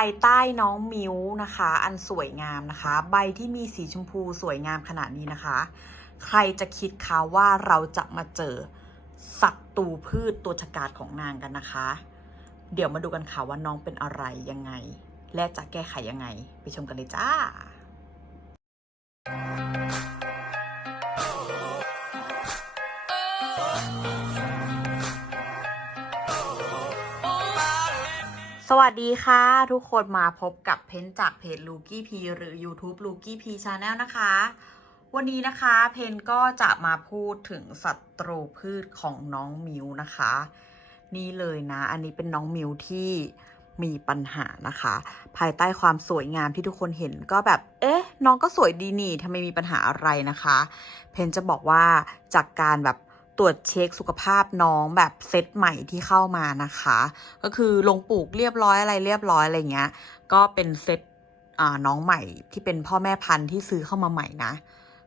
ายใต้น้องมิวนะคะ อันสวยงามนะคะ ใบที่มีสีชมพูสวยงามขนาดนี้นะคะ ใครจะคิดคะว่าเราจะมาเจอศัตรูพืชตัวฉกาจของนางกันนะคะ เดี๋ยวมาดูกันค่ะว่าน้องเป็นอะไรยังไง และจะแก้ไขยังไง ไปชมกันเลยจ้า วัสดีค่ะ ทุกคนมาพบกับเพนจากเพจ l u k i P หรือ YouTube l u k i P Channel นะคะ วันนี้นะคะเพนก็จะมาพูดถึงศัตรูพืชของน้องมิวนะคะ นี่เลยนะ อันนี้เป็นน้องมิวที่มีปัญหานะคะ ภายใต้ความสวยงามที่ทุกคนเห็นก็แบบ เอ๊ะ น้องก็สวยดีนี่ทำไมมีปัญหาอะไรนะคะ เพนจะบอกว่าจากการแบบ ตรวจเช็คสุขภาพน้องแบบเซตใหม่ที่เข้ามานะคะ ก็คือลงปลูกเรียบร้อยอะไรเรียบร้อยอะไรเงี้ย ก็เป็นเซตอ่าน้องใหม่ที่เป็นพ่อแม่พันธุ์ที่ซื้อเข้ามาใหม่นะ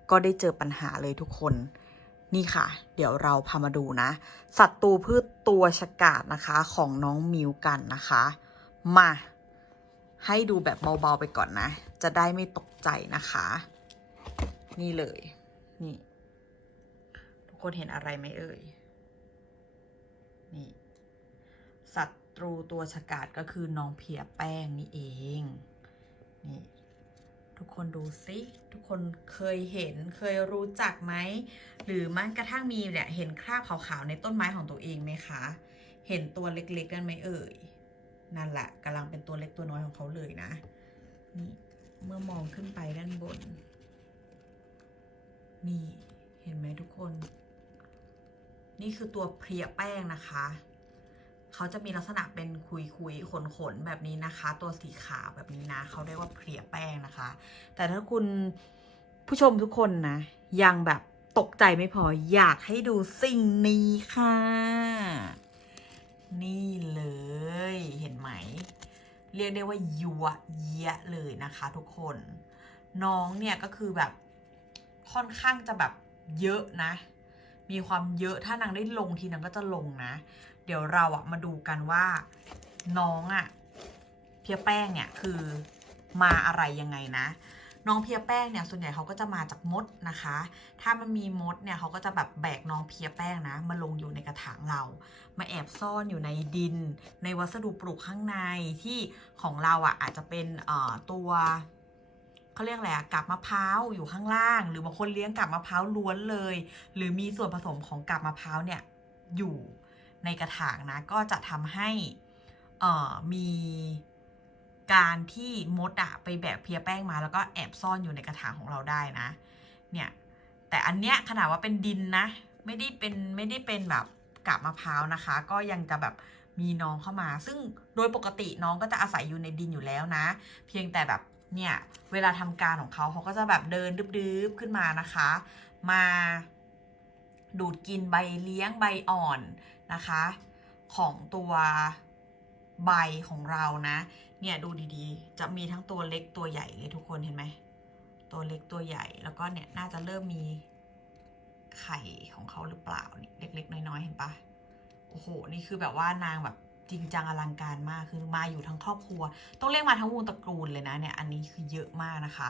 ก็ได้เจอปัญหาเลยทุกคน นี่ค่ะ เดี๋ยวเราพามาดูนะศัตรูพืชตัวฉกาจนะคะของน้องมิวกันนะคะ มา ให้ดูแบบเบาๆไปก่อนนะ จะได้ไม่ตกใจนะคะ นี่เลย นี่ คนเห็นอะไรไหมเอ่ย นี่ศัตรูตัวฉกาจก็คือน้องเพียแป้งนี่เอง นี่ทุกคนดูสิทุกคนเคยเห็นเคยรู้จักไหม หรือมันกระทั่งมีเนี่ยเห็นคราบขาวๆในต้นไม้ของตัวเองไหมคะ เห็นตัวเล็กๆกันไหมเอ่ย นั่นแหละกำลังเป็นตัวเล็กตัวน้อยของเขาเลยนะ นี่เมื่อมองขึ้นไปด้านบน นี่เห็นไหมทุกคน นี่คือตัวเพลียแป้งนะคะ เขาจะมีลักษณะเป็นคุยคุยขนขนๆแบบนี้นะคะ ตัวสีขาวแบบนี้นะ เขาเรียกว่าเพลียแป้งนะคะ แต่ถ้าคุณผู้ชมทุกคนนะ ยังแบบตกใจไม่พออยากให้ดูสิ่งนี้ค่ะ นี่เลยเห็นไหม เรียกได้ว่ายัวเยียะเลยนะคะ ทุกคน น้องเนี่ยก็คือแบบค่อนข้างจะแบบเยอะนะ มีความเยอะถ้านางได้ลงทีนางก็จะลงนะ เดี๋ยวเราอะมาดูกันว่าน้องอะเพียแป้งเนี่ยคือมาอะไรยังไงนะ น้องเพียแป้งเนี่ยส่วนใหญ่เขาก็จะมาจากมดนะคะ ถ้ามันมีมดเนี่ยเขาก็จะแบบแบกน้องเพียแป้งนะ มาลงอยู่ในกระถางเรา มาแอบซ่อนอยู่ในดิน ในวัสดุปลูกข้างในที่ของเราอะอาจจะเป็นตัว เขาเรียกอะไรอะกับมะพร้าวอยู่ข้างล่าง หรือบางคนเลี้ยงกับมะพร้าวล้วนเลย หรือมีส่วนผสมของกับมะพร้าวเนี่ยอยู่ในกระถางนะก็จะทำให้เอ่อมีการที่มดอะไปแบกเพียแป้งมาแล้วก็แอบซ่อนอยู่ในกระถางของเราได้นะ เนี่ยแต่อันเนี้ยขนาดว่าเป็นดินนะ ไม่ได้เป็นไม่ได้เป็นแบบกับมะพร้าวนะคะ ก็ยังจะแบบมีน้องเข้ามา ซึ่งโดยปกติน้องก็จะอาศัยอยู่ในดินอยู่แล้วนะ เพียงแต่แบบ เนี่ย เวลาทำการของเขาเขาก็จะแบบเดินดืบๆขึ้นมานะคะ มาดูดกินใบเลี้ยงใบอ่อนนะคะ ของตัวใบของเรานะ เนี่ยดูดีๆ จะมีทั้งตัวเล็กตัวใหญ่เลยทุกคนเห็นไหม ตัวเล็กตัวใหญ่แล้วก็เนี่ยน่าจะเริ่มมีไข่ของเขาหรือเปล่านี่เล็ก ๆ น้อยๆเห็นปะโอ้โห นี่คือแบบว่านางแบบ จริงจังอลังการมากคือมาอยู่ทั้งครอบครัว ต้องเรียกมาทั้งวงตระกูลเลยนะเนี่ยอันนี้คือเยอะมากนะคะ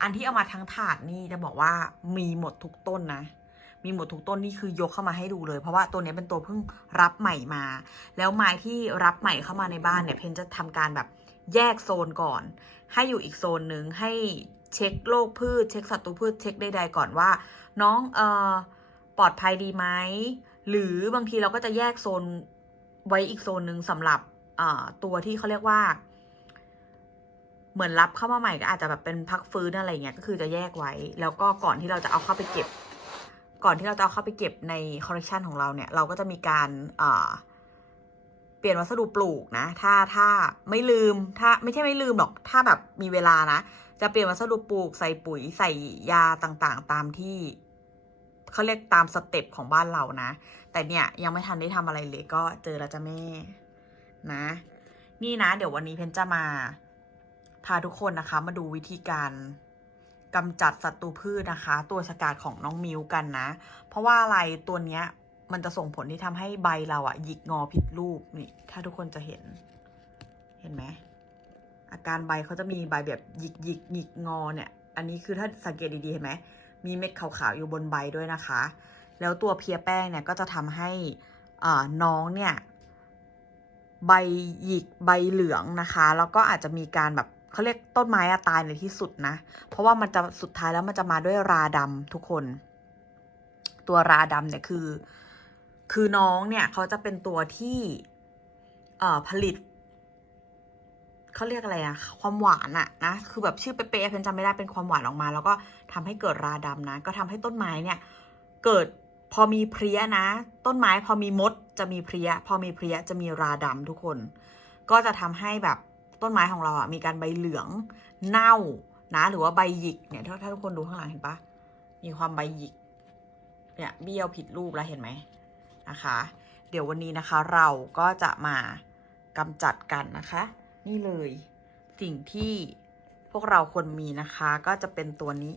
อันที่เอามาทั้งถาดนี่จะบอกว่ามีหมดทุกต้นนะ มีหมดทุกต้นนี่คือยกเข้ามาให้ดูเลย เพราะว่าตัวนี้เป็นตัวเพิ่งรับใหม่มา แล้วไม้ที่รับใหม่เข้ามาในบ้านเนี่ยเพนจะทำการแบบแยกโซนก่อน ให้อยู่อีกโซนหนึ่งให้เช็คโรคพืช เช็คศัตรูพืชเช็คใดๆก่อนว่า น้องเอ่อปลอดภัยดีไหมหรือบางทีเราก็จะแยกโซน ไว้อีกโซนหนึ่งสำหรับตัวที่เขาเรียกว่า เหมือนรับเข้ามาใหม่ก็อาจจะแบบเป็นพักฟื้นอะไรเงี้ยก็คือจะแยกไว้ แล้วก็ก่อนที่เราจะเอาเข้าไปเก็บ ก่อนที่เราจะเอาเข้าไปเก็บในคอลเลคชันของเราเนี่ย เราก็จะมีการเปลี่ยนวัสดุปลูกนะ ถ้าถ้าไม่ลืม ถ้าไม่ใช่ไม่ลืมหรอก ถ้าแบบมีเวลานะ จะเปลี่ยนวัสดุปลูกใส่ปุ๋ยใส่ยาต่างๆ ตามที่เขาเรียกตามสเต็ปของบ้านเรานะ แต่เนี่ยยังไม่ทันได้ทำอะไรเลยก็เจอแล้วจ้ะแม่นะ นี่นะ เดี๋ยววันนี้เพนจะมาพาทุกคนนะคะ มาดูวิธีการกำจัดศัตรูพืชนะคะ ตัวฉกาจของน้องมิวกันนะ เพราะว่าอะไรตัวเนี้ยมันจะส่งผลที่ทำให้ใบเราอะหยิกงอผิดรูปนี่ ถ้าทุกคนจะเห็น เห็นไหมอาการใบเขาจะมีใบแบบหยิกหยิกหยิกงอเนี่ย อันนี้คือถ้าสังเกตดีๆเห็นไหมมีเม็ดขาวๆอยู่บนใบด้วยนะคะ แล้วตัวเพียแป้งเนี่ยก็จะทำให้น้องเนี่ยใบหยิกใบเหลืองนะคะ แล้วก็อาจจะมีการแบบเขาเรียกต้นไม้อตายในที่สุดนะ เพราะว่ามันจะสุดท้ายแล้วมันจะมาด้วยราดำทุกคน ตัวราดำเนี่ยคือ คือน้องเนี่ยเขาจะเป็นตัวที่เอ่อผลิตเขาเรียกอะไรอะความหวานอะนะคือแบบชื่อเป๊ะๆเพนจำไม่ได้เป็นความหวานออกมา แล้วก็ทำให้เกิดราดำนะ ก็ทำให้ต้นไม้เนี่ย เกิด พอมีเพลี้ยนะ ต้นไม้พอมีมดจะมีเพลี้ย พอมีเพลี้ยจะมีราดำทุกคน ก็จะทำให้แบบต้นไม้ของเราอะมีการใบเหลืองเน่านะ หรือว่าใบหยิกเนี่ยถ้าถ้าทุกคนดูข้างหลังเห็นปะมีความใบหยิกเนี่ยเบี้ยวผิดรูปแล้วเห็นไหมนะคะ เดี๋ยววันนี้นะคะเราก็จะมากำจัดกันนะคะ นี่เลยสิ่งที่พวกเราควรมีนะคะ ก็จะเป็นตัวนี้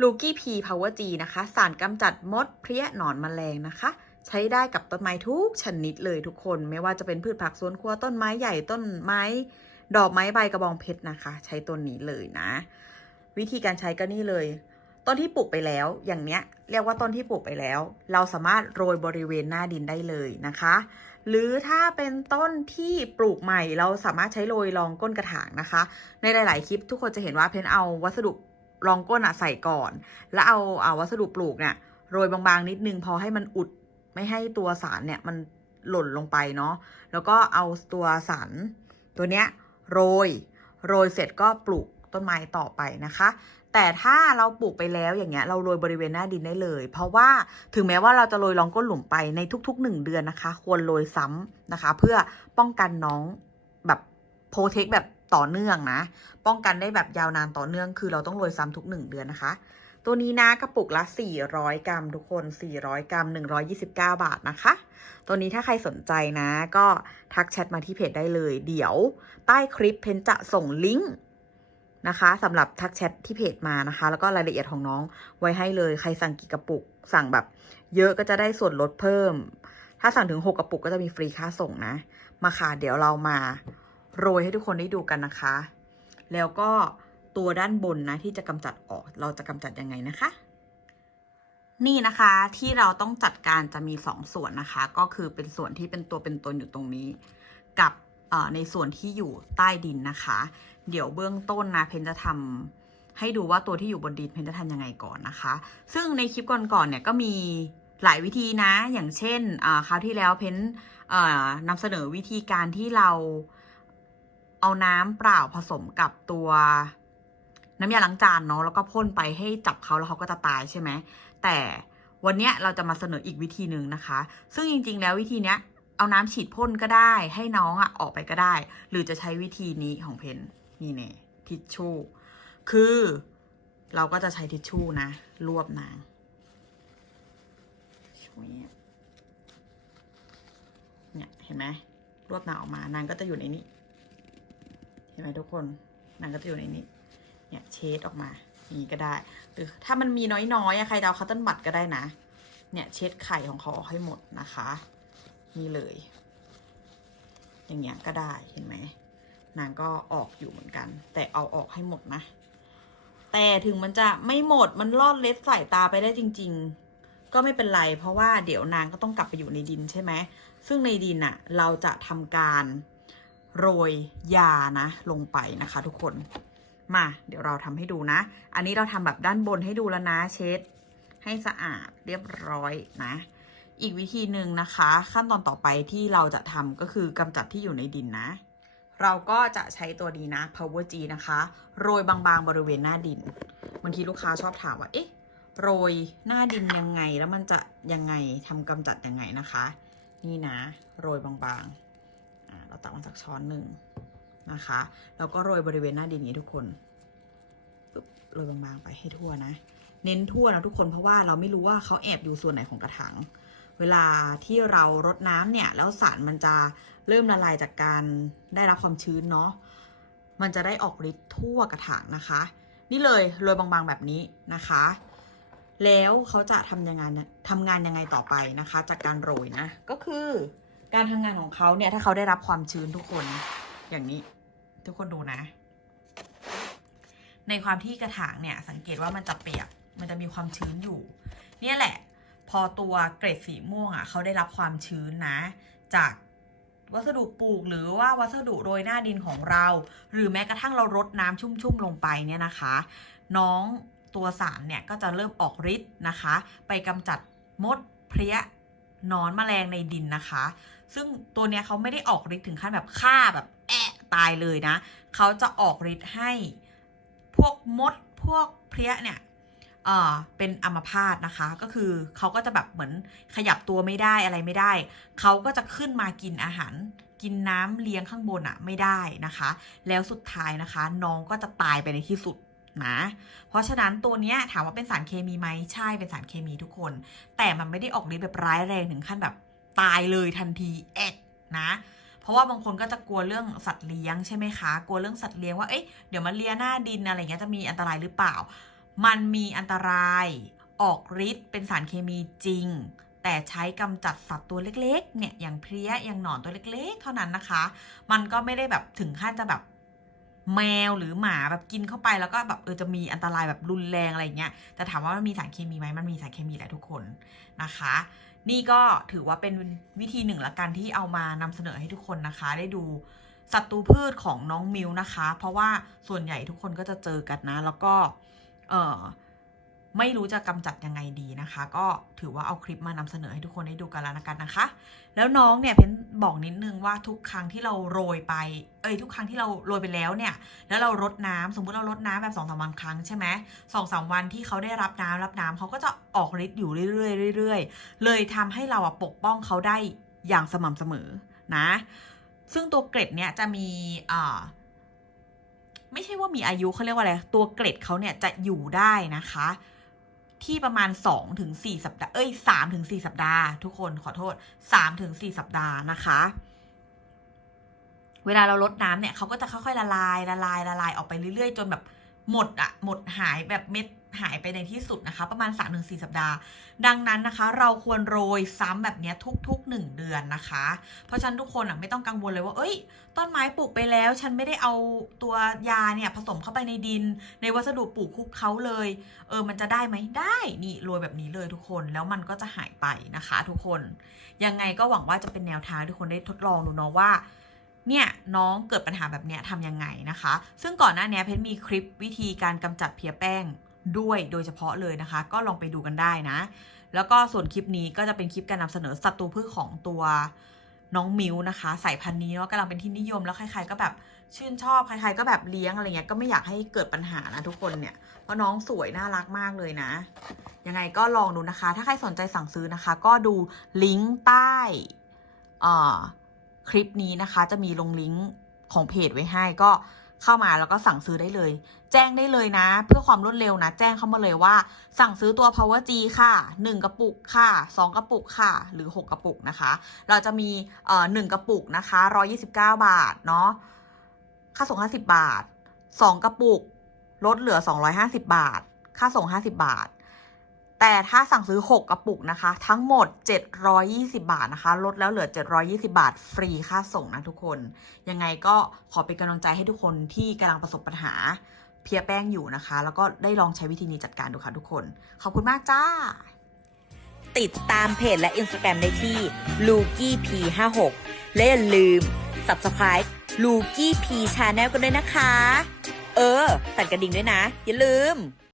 ลูกี้พีพาวเวอร์จีนะคะ สารกำจัดมดเพลี้ยหนอนแมลงนะคะ ใช้ได้กับต้นไม้ทุกชนิดเลยทุกคน ไม่ว่าจะเป็นพืชผักสวนครัวต้นไม้ใหญ่ต้นไม้ ดอกไม้ใบกระบองเพชรนะคะ ใช้ตัวนี้เลยนะ วิธีการใช้ก็นี่เลยต้นที่ปลูกไปแล้วอย่างเนี้ยเรียกว่าต้นที่ปลูกไปแล้ว เราสามารถโรยบริเวณหน้าดินได้เลยนะคะ หรือถ้าเป็นต้นที่ปลูกใหม่ เราสามารถใช้โรยรองก้นกระถางนะคะ ในหลาย ๆ คลิปทุกคนจะเห็นว่าเพนเอาวัสดุ รองก้นอะใส่ก่อน แล้วเอาเอาวัสดุปลูกเนี่ยโรยบางๆนิดนึงพอให้มันอุดไม่ให้ตัวสารเนี่ยมันหล่นลงไปเนาะแล้วก็เอาตัวสารตัวเนี้ยโรย โรยเสร็จก็ปลูกต้นไม้ต่อไปนะคะ แต่ถ้าเราปลูกไปแล้วอย่างเงี้ยเราโรยบริเวณหน้าดินได้เลย เพราะว่าถึงแม้ว่าเราจะโรยรองก้นหลุมไปในทุกๆ 1 เดือนนะคะ ควรโรยซ้ำนะคะ เพื่อป้องกันน้องแบบโปรเทคแบบ ต่อเนื่องนะ ป้องกันได้แบบยาวนานต่อเนื่อง คือเราต้องโรยซ้ำทุก 1 เดือนนะคะ ตัวนี้นะกระปุกละ 400 กรัม ทุกคน 400 กรัม 129 บาทนะคะ ตัวนี้ถ้าใครสนใจนะ ก็ทักแชทมาที่เพจได้เลย เดี๋ยวใต้คลิปเพนจะส่งลิงก์นะคะสำหรับทักแชทที่เพจมานะคะ แล้วก็รายละเอียดของน้องไว้ให้เลย ใครสั่งกี่กระปุก สั่งแบบ เยอะก็จะได้ส่วนลดเพิ่ม ถ้าสั่งถึง 6 กระปุกก็จะมีฟรีค่าส่งนะ มาค่ะ เดี๋ยวเรามา โรยให้ทุกคนได้ดูกันนะคะ แล้วก็ตัวด้านบนนะที่จะกำจัดออก เราจะกำจัดยังไงนะคะ นี่นะคะที่เราต้องจัดการจะมีสองส่วนนะคะ ก็คือเป็นส่วนที่เป็นตัวเป็นตนอยู่ตรงนี้ กับในส่วนที่อยู่ใต้ดินนะคะ เดี๋ยวเบื้องต้นนะเพนจะทำให้ดูว่าตัวที่อยู่บนดินเพนจะทำยังไงก่อนนะคะ ซึ่งในคลิปก่อนๆเนี่ยก็มีหลายวิธีนะ อย่างเช่นคราวที่แล้วเพนนำเสนอวิธีการที่เรา เอาน้ำเปล่าผสมกับตัวน้ำยาล้างจานเนาะแล้วก็พ่นไปให้จับเขาแล้วเขาก็จะตายใช่ไหมแต่วันเนี้ยเราจะมาเสนออีกวิธีหนึ่งนะคะ ซึ่งจริง ๆ แล้ววิธีเนี้ยเอาน้ำฉีดพ่นก็ได้ ให้น้องอะออกไปก็ได้ หรือจะใช้วิธีนี้ของเพนนี่เน่ทิชชู่คือเราก็จะใช้ทิชชู่นะรวบนางช่วยเนี่ยเห็นไหมรวบนางออกมานางก็จะอยู่ในนี้ เห็นไหมทุกคนนางก็จะอยู่ในนี้ เนี่ยเช็ดออกมาอย่างนี้ก็ได้ หรือถ้ามันมีน้อยๆอะใครจะเอาคัตเติ้ลบัตก็ได้นะ เนี่ยเช็ดไข่ของเขาออกให้หมดนะคะ นี่เลย อย่างเงี้ยก็ได้เห็นไหมนางก็ออกอยู่เหมือนกัน แต่เอาออกให้หมดนะ แต่ถึงมันจะไม่หมดมันลอดเล็ดสายตาไปได้จริง ๆ ก็ไม่เป็นไร เพราะว่าเดี๋ยวนางก็ต้องกลับไปอยู่ในดินใช่ไหมซึ่งในดินอะเราจะทำการ โรยยานะ ลงไปนะคะทุกคนมาเดี๋ยวเราทำให้ดูนะ อันนี้เราทำแบบด้านบนให้ดูแล้วนะเช็ด ให้สะอาดเรียบร้อยนะ อีกวิธีหนึ่งนะคะ ขั้นตอนต่อไปที่เราจะทำก็คือกำจัดที่อยู่ในดินนะ เราก็จะใช้ตัวนี้นะ power G นะคะ โรยบางๆบริเวณหน้าดินบางทีลูกค้าชอบถามว่าเอ๊ะโรยหน้าดินยังไงแล้วมันจะยังไงทำกำจัดยังไงนะคะ นี่นะ โรยบางๆ เราตักมาสักช้อนหนึ่งนะคะ แล้วก็โรยบริเวณหน้าดินอย่างนี้ทุกคนปึ๊บโรยบางๆไปให้ทั่วนะ เน้นทั่วนะทุกคนเพราะว่าเราไม่รู้ว่าเขาแอบอยู่ส่วนไหนของกระถางเวลาที่เรารดน้ำเนี่ย แล้วสารมันจะเริ่มละลายจากการได้รับความชื้นเนาะมันจะได้ออกฤทธิ์ทั่วกระถางนะคะ นี่เลยโรยบางๆแบบนี้นะคะ แล้วเขาจะทำยังไงเนี่ยทำงานยังไงต่อไปนะคะ จากการโรยนะ ก็คือ การทำงานของเขาเนี่ยถ้าเขาได้รับความชื้นทุกคนอย่างนี้ ทุกคนดูนะ ในความที่กระถางเนี่ยสังเกตว่ามันจะเปียก มันจะมีความชื้นอยู่ เนี่ยแหละ พอตัวเกรดสีม่วงอะเขาได้รับความชื้นนะ จากวัสดุปลูกหรือว่าวัสดุโรยหน้าดินของเรา หรือแม้กระทั่งเรารดน้ำชุ่มๆลงไปเนี่ยนะคะ น้องตัวสารเนี่ยก็จะเริ่มออกฤทธิ์นะคะ ไปกำจัดมดเพลี้ยนอนแมลงในดินนะคะ ซึ่งตัวเนี้ยเขาไม่ได้ออกฤทธิ์ถึงขั้นแบบฆ่าแบบแอะตายเลยนะ เขาจะออกฤทธิ์ให้พวกมดพวกเพลี้ยเนี่ยเออเป็นอัมพาตนะคะ ก็คือเขาก็จะแบบเหมือนขยับตัวไม่ได้อะไรไม่ได้ เขาก็จะขึ้นมากินอาหาร กินน้ำเลี้ยงข้างบนอะไม่ได้นะคะ แล้วสุดท้ายนะคะ น้องก็จะตายไปในที่สุดนะเพราะฉะนั้นตัวนี้ถามว่าเป็นสารเคมีไหมใช่เป็นสารเคมีทุกคน แต่มันไม่ได้ออกฤทธิ์แบบร้ายแรงถึงขั้นแบบ ตายเลยทันทีเอ็ดนะเพราะว่าบางคนก็จะกลัวเรื่องสัตว์เลี้ยงใช่ไหมคะ กลัวเรื่องสัตว์เลี้ยงว่าเอ๊ะเดี๋ยวมันเลียหน้าดินอะไรเงี้ยจะมีอันตรายหรือเปล่า มันมีอันตรายออกฤทธิ์เป็นสารเคมีจริง แต่ใช้กำจัดสัตว์ตัวเล็กๆเนี่ยอย่างเพลี้ยอย่างหนอนตัวเล็ก ๆ เท่านั้นนะคะ มันก็ไม่ได้แบบถึงขั้นจะแบบแมวหรือหมาแบบกินเข้าไปแล้วก็แบบเออจะมีอันตรายแบบรุนแรงอะไรเงี้ยแต่ถามว่ามันมีสารเคมีไหมมันมีสารเคมีแหละทุกคนนะคะ นี่ก็ถือว่าเป็นวิธีหนึ่งละกันที่เอามานำเสนอให้ทุกคนนะคะ ได้ดูศัตรูพืชของน้องมิวนะคะ เพราะว่าส่วนใหญ่ทุกคนก็จะเจอกันนะ แล้วก็เออ ไม่รู้จะกำจัดยังไงดีนะคะ ก็ถือว่าเอาคลิปมานำเสนอให้ทุกคนได้ดูกันแล้วนะกันนะคะ แล้วน้องเนี่ยเพนบอกนิดนึงว่าทุกครั้งที่เราโรยไป เอ้ยทุกครั้งที่เราโรยไปแล้วเนี่ย แล้วเรารดน้ำสมมุติเรารดน้ำแบบสองสามวันครั้งใช่ไหมสองสามวันที่เขาได้รับน้ำรับน้ำเขาก็จะออกฤทธิ์อยู่เรื่อยๆเรื่อยๆเลยทำให้เราอะปกป้องเขาได้อย่างสม่ำเสมอนะ ซึ่งตัวเกร็ดเนี่ยจะมีอ่าไม่ใช่ว่ามีอายุเขาเรียกว่าอะไร ตัวเกร็ดเขาเนี่ยจะอยู่ได้นะคะ ที่ประมาณ2ถึง4สัปดาห์ เอ้ย3ถึง4สัปดาห์ ทุกคนขอโทษ3ถึง4สัปดาห์นะคะ เวลาเราลดน้ำเนี่ยเขาก็จะค่อยๆละลายละลายละลายออกไปเรื่อยๆ จนแบบหมดอะหมดหายแบบเม็ด หายไปในที่สุดนะคะ ประมาณ 3-4 สัปดาห์ ดังนั้นนะคะ เราควรโรยซ้ำแบบนี้ทุก ๆ 1 เดือนนะคะ เพราะฉะนั้นทุกคนอะไม่ต้องกังวลเลยว่าเอ้ย ต้นไม้ปลูกไปแล้ว ฉันไม่ได้เอาตัวยาเนี่ยผสมเข้าไปในดิน ในวัสดุปลูกคุกเขาเลย เออมันจะได้ไหมได้นี่โรยแบบนี้เลยทุกคนแล้วมันก็จะหายไปนะคะ ทุกคนยังไงก็หวังว่าจะเป็นแนวทางทุกคนได้ทดลองดูเนาะว่าเนี่ยน้องเกิดปัญหาแบบเนี้ยทำยังไงนะคะ ซึ่งก่อนหน้านี้เพชรมีคลิปวิธีการกำจัดเพียแป้ง ด้วยโดยเฉพาะเลยนะคะ ก็ลองไปดูกันได้นะ แล้วก็ส่วนคลิปนี้ก็จะเป็นคลิปการนำเสนอศัตรูพืชของตัวน้องมิวนะคะ สายพันธุ์นี้เนาะกำลังเป็นที่นิยมแล้วใครๆก็แบบชื่นชอบใครๆก็แบบเลี้ยงอะไรเงี้ยก็ไม่อยากให้เกิดปัญหานะทุกคนเนี่ยเพราะน้องสวยน่ารักมากเลยนะ ยังไงก็ลองดูนะคะ ถ้าใครสนใจสั่งซื้อนะคะ ก็ดูลิงก์ใต้อ่าคลิปนี้นะคะ จะมีลงลิงก์ของเพจไว้ให้ก็ เข้ามาแล้วก็สั่งซื้อได้เลย แจ้งได้เลยนะ เพื่อความรวดเร็วนะ แจ้งเข้ามาเลยว่า สั่งซื้อตัว power g ค่ะ 1 กระปุกค่ะ 2 กระปุกค่ะ หรือ 6 กระปุกนะคะ เราจะมีเอ่อ1กระปุกนะคะ 129 บาทเนาะค่าส่ง 50 บาท 2 กระปุกลดเหลือ 250 บาท ค่าส่ง 50 บาท แต่ถ้าสั่งซื้อ 6 กระปุกนะคะ ทั้งหมด 720 บาทนะคะ ลดแล้วเหลือ 720 บาท ฟรีค่าส่งนะทุกคน ยังไงก็ขอเป็นกำลังใจให้ทุกคนที่กำลังประสบปัญหาเพียแป้งอยู่นะคะ แล้วก็ได้ลองใช้วิธีนี้จัดการดูค่ะทุกคน ขอบคุณมากจ้า ติดตามเพจและ Instagram ได้ที่ l u k i p 5 6และอย่าลืม Subscribe l u k i p Channel กันด้วยนะคะ เออสั่นกระดิ่งด้วยนะ อย่าลืม